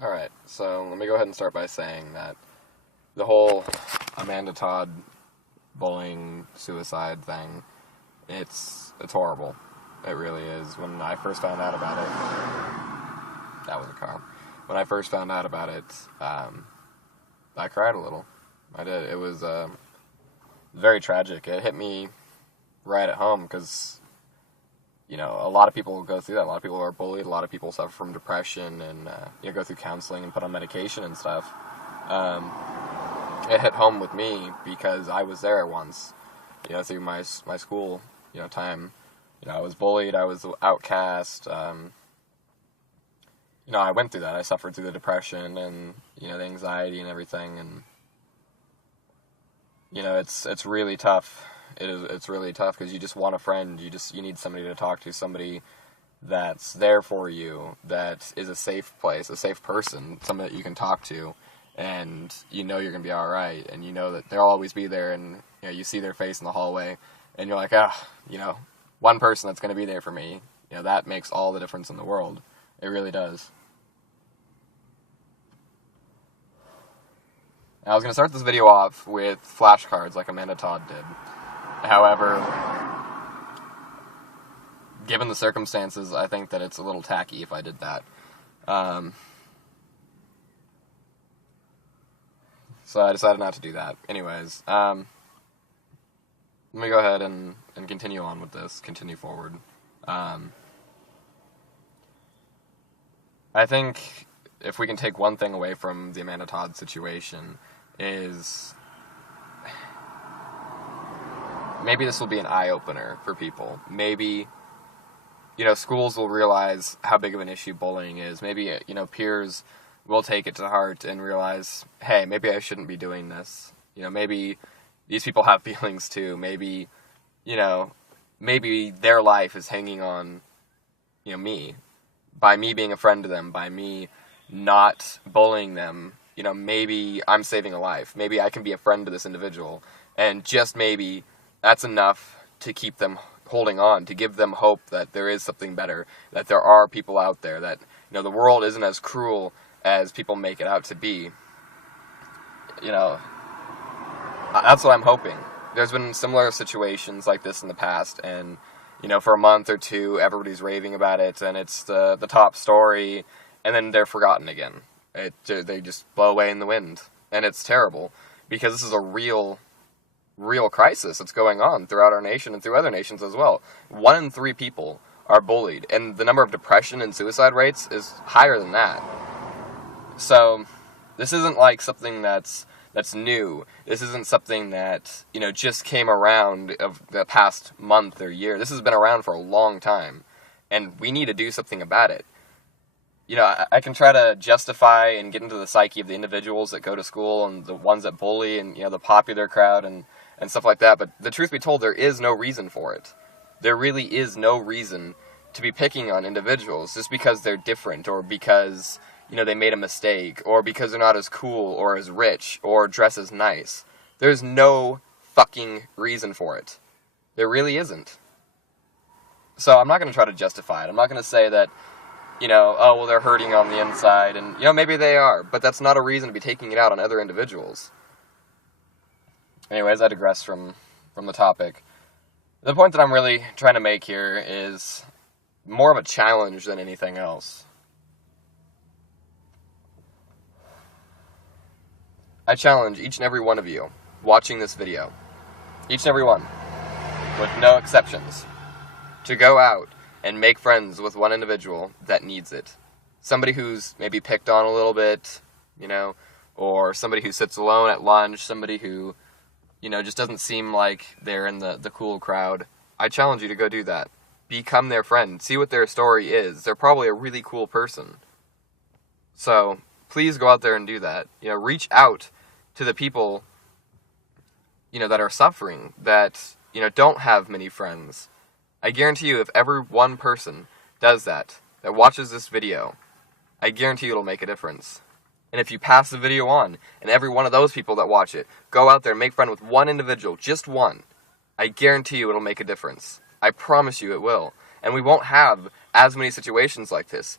Alright, so let me go ahead and start by saying that the whole Amanda Todd bullying suicide thing, it's horrible. It really is. When I first found out about it, that was a car. When I first found out about it, I cried a little. I did. It was very tragic. It hit me right at home because, a lot of people go through that. A lot of people are bullied. A lot of people suffer from depression and go through counseling and put on medication and stuff. It hit home with me because I was there once, through my school, time. I was bullied. I was outcast. I went through that. I suffered through the depression and, the anxiety and everything. And, it's really tough. It's really tough because you just want a friend. You need somebody to talk to, somebody that's there for you, that is a safe place, a safe person, somebody that you can talk to, and you're going to be all right, and you know that they'll always be there, and you see their face in the hallway, and you're like, one person that's going to be there for me, that makes all the difference in the world. It really does. Now, I was going to start this video off with flashcards like Amanda Todd did. However, given the circumstances, I think that it's a little tacky if I did that. So I decided not to do that. Anyways, let me go ahead and continue on with this, continue forward. I think if we can take one thing away from the Amanda Todd situation is maybe this will be an eye-opener for people. Maybe, schools will realize how big of an issue bullying is. Maybe, peers will take it to heart and realize, hey, maybe I shouldn't be doing this. Maybe these people have feelings too. Maybe, maybe their life is hanging on, me. By me being a friend to them, by me not bullying them, maybe I'm saving a life. Maybe I can be a friend to this individual. And just maybe that's enough to keep them holding on, to give them hope that there is something better, that there are people out there, that, the world isn't as cruel as people make it out to be. That's what I'm hoping. There's been similar situations like this in the past, and, for a month or two, everybody's raving about it, and it's the top story, and then they're forgotten again. They just blow away in the wind, and it's terrible, because this is a real crisis that's going on throughout our nation and through other nations as well. 1 in 3 people are bullied, and the number of depression and suicide rates is higher than that. So, this isn't like something that's new. This isn't something that, just came around of the past month or year. This has been around for a long time, and we need to do something about it. I can try to justify and get into the psyche of the individuals that go to school and the ones that bully and, the popular crowd and stuff like that, but the truth be told, there is no reason for it. There really is no reason to be picking on individuals just because they're different, or because, they made a mistake, or because they're not as cool, or as rich, or dress as nice. There's no fucking reason for it. There really isn't. So I'm not going to try to justify it. I'm not going to say that, they're hurting on the inside, and, maybe they are, but that's not a reason to be taking it out on other individuals. Anyways, I digress from the topic. The point that I'm really trying to make here is more of a challenge than anything else. I challenge each and every one of you watching this video, each and every one, with no exceptions, to go out and make friends with one individual that needs it. Somebody who's maybe picked on a little bit, or somebody who sits alone at lunch, somebody who, just doesn't seem like they're in the cool crowd. I challenge you to go do that. Become their friend. See what their story is. They're probably a really cool person. So, please go out there and do that. Reach out to the people, that are suffering, that, don't have many friends. I guarantee you, if every one person does that watches this video, I guarantee you it'll make a difference. And if you pass the video on, and every one of those people that watch it, go out there and make friend with one individual, just one, I guarantee you it'll make a difference. I promise you it will. And we won't have as many situations like this.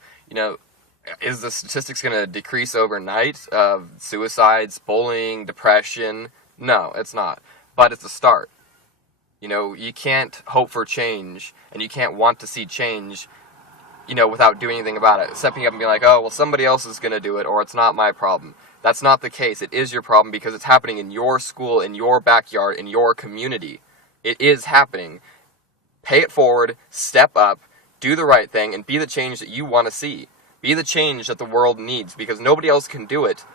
Is the statistics going to decrease overnight of suicides, bullying, depression? No, it's not. But it's a start. You can't hope for change, and you can't want to see change, without doing anything about it. Stepping up and being like, oh, well, somebody else is going to do it, or it's not my problem. That's not the case. It is your problem because it's happening in your school, in your backyard, in your community. It is happening. Pay it forward, step up, do the right thing, and be the change that you want to see. Be the change that the world needs, because nobody else can do it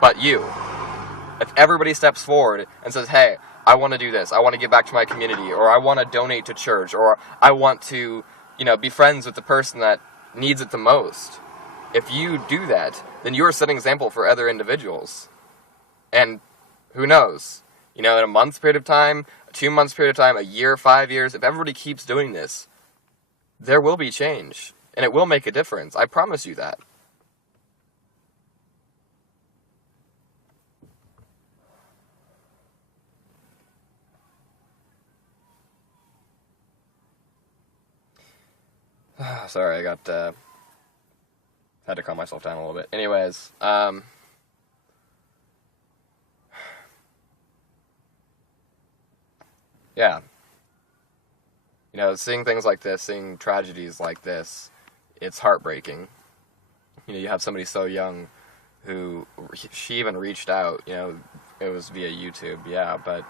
but you. If everybody steps forward and says, hey, I want to do this, I want to give back to my community, or I want to donate to church, or I want to, be friends with the person that needs it the most. If you do that, then you're setting an example for other individuals. And who knows? In a month's period of time, a 2 months period of time, a year, 5 years, if everybody keeps doing this, there will be change. And it will make a difference. I promise you that. Sorry, I got, had to calm myself down a little bit. Anyways, yeah. Seeing things like this, seeing tragedies like this, it's heartbreaking. You have somebody so young who, she even reached out, it was via YouTube, yeah, but,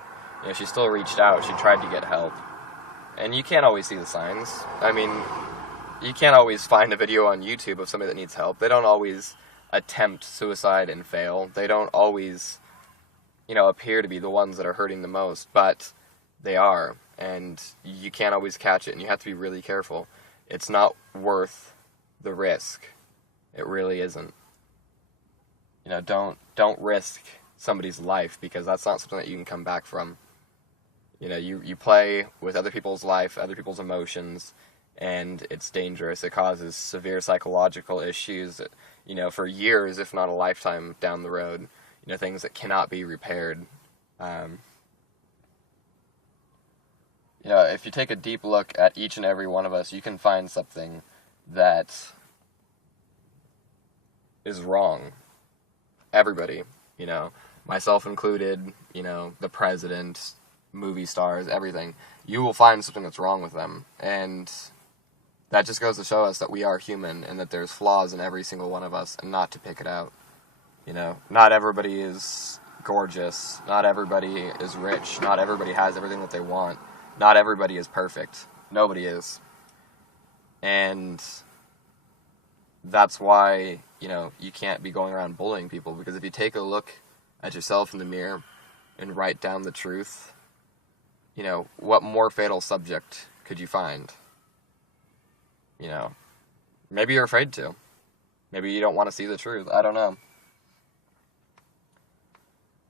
she still reached out, she tried to get help. And you can't always see the signs. I mean, you can't always find a video on YouTube of somebody that needs help. They don't always attempt suicide and fail. They don't always, appear to be the ones that are hurting the most, but they are. And you can't always catch it, and you have to be really careful. It's not worth the risk. It really isn't. Don't risk somebody's life, because that's not something that you can come back from. You play with other people's life, other people's emotions, and it's dangerous. It causes severe psychological issues, for years, if not a lifetime down the road. Things that cannot be repaired. If you take a deep look at each and every one of us, you can find something that is wrong. Everybody, myself included, the president, movie stars, everything. You will find something that's wrong with them. And that just goes to show us that we are human and that there's flaws in every single one of us, and not to pick it out. Not everybody is gorgeous. Not everybody is rich. Not everybody has everything that they want. Not everybody is perfect. Nobody is. And that's why, you can't be going around bullying people, because if you take a look at yourself in the mirror and write down the truth, what more fatal subject could you find? Maybe you're afraid to. Maybe you don't want to see the truth. I don't know.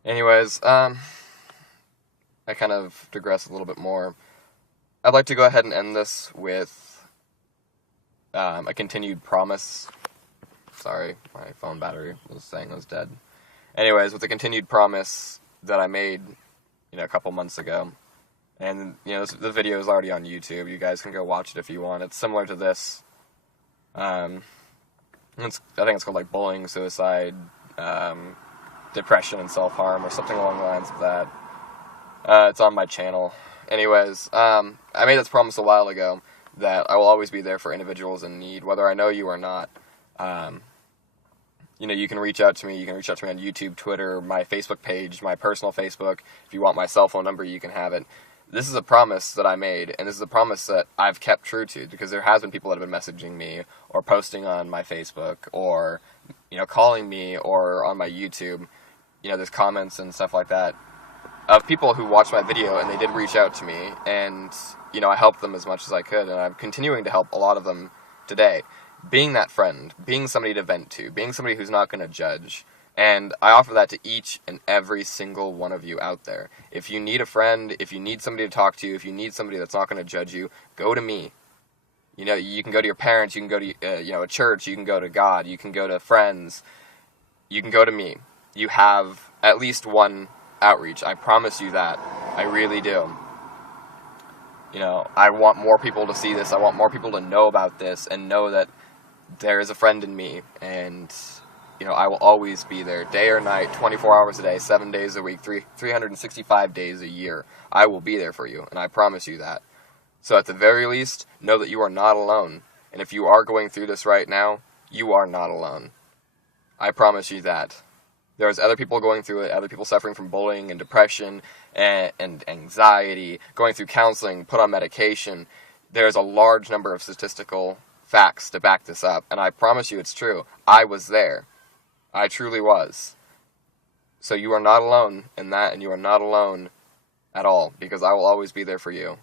Anyways, I kind of digress a little bit more. I'd like to go ahead and end this with a continued promise. Sorry, my phone battery was saying it was dead. Anyways, with a continued promise that I made, a couple months ago. And, the video is already on YouTube. You guys can go watch it if you want. It's similar to this. I think it's called, like, bullying, suicide, depression, and self-harm, or something along the lines of that. It's on my channel. Anyways, I made this promise a while ago that I will always be there for individuals in need, whether I know you or not. You can reach out to me. You can reach out to me on YouTube, Twitter, my Facebook page, my personal Facebook. If you want my cell phone number, you can have it. This is a promise that I made, and this is a promise that I've kept true to, because there has been people that have been messaging me, or posting on my Facebook, or, calling me, or on my YouTube. There's comments and stuff like that of people who watched my video, and they did reach out to me, and, I helped them as much as I could, and I'm continuing to help a lot of them today. Being that friend, being somebody to vent to, being somebody who's not going to judge. And I offer that to each and every single one of you out there. If you need a friend, if you need somebody to talk to, if you need somebody that's not going to judge you, go to me. You can go to your parents, you can go to, a church, you can go to God, you can go to friends, you can go to me. You have at least one outreach. I promise you that. I really do. I want more people to see this. I want more people to know about this and know that there is a friend in me, and I will always be there, day or night, 24 hours a day, 7 days a week, 365 days a year. I will be there for you, and I promise you that. So at the very least, know that you are not alone. And if you are going through this right now, you are not alone. I promise you that. There's other people going through it, other people suffering from bullying and depression and anxiety, going through counseling, put on medication. There's a large number of statistical facts to back this up, and I promise you it's true. I was there. I truly was. So you are not alone in that, and you are not alone at all, because I will always be there for you.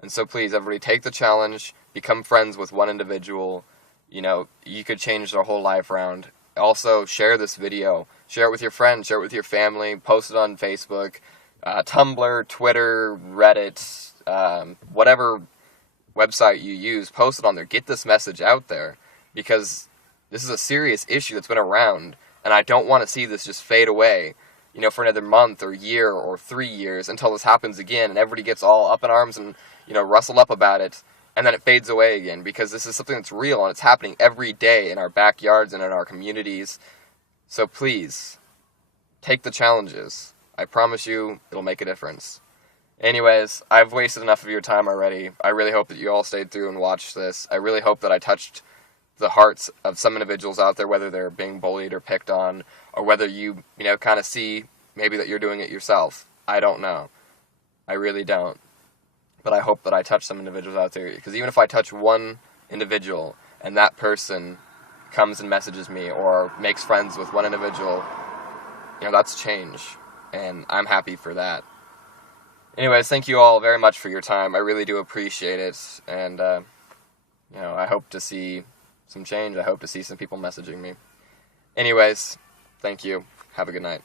And so please, everybody, take the challenge, become friends with one individual. You could change their whole life around. Also, share this video. Share it with your friends, share it with your family, post it on Facebook, Tumblr, Twitter, Reddit, whatever website you use, post it on there. Get this message out there, because this is a serious issue that's been around, and I don't want to see this just fade away, for another month or year or 3 years until this happens again and everybody gets all up in arms and, rustle up about it, and then it fades away again, because this is something that's real and it's happening every day in our backyards and in our communities. So please, take the challenges. I promise you, it'll make a difference. Anyways, I've wasted enough of your time already. I really hope that you all stayed through and watched this. I really hope that I touched the hearts of some individuals out there, whether they're being bullied or picked on, or whether you kind of see maybe that you're doing it yourself. I don't know. I really don't. But I hope that I touch some individuals out there, because even if I touch one individual and that person comes and messages me or makes friends with one individual, that's change, and I'm happy for that. Anyways, thank you all very much for your time. I really do appreciate it, and I hope to see some change. I hope to see some people messaging me. Anyways, thank you. Have a good night.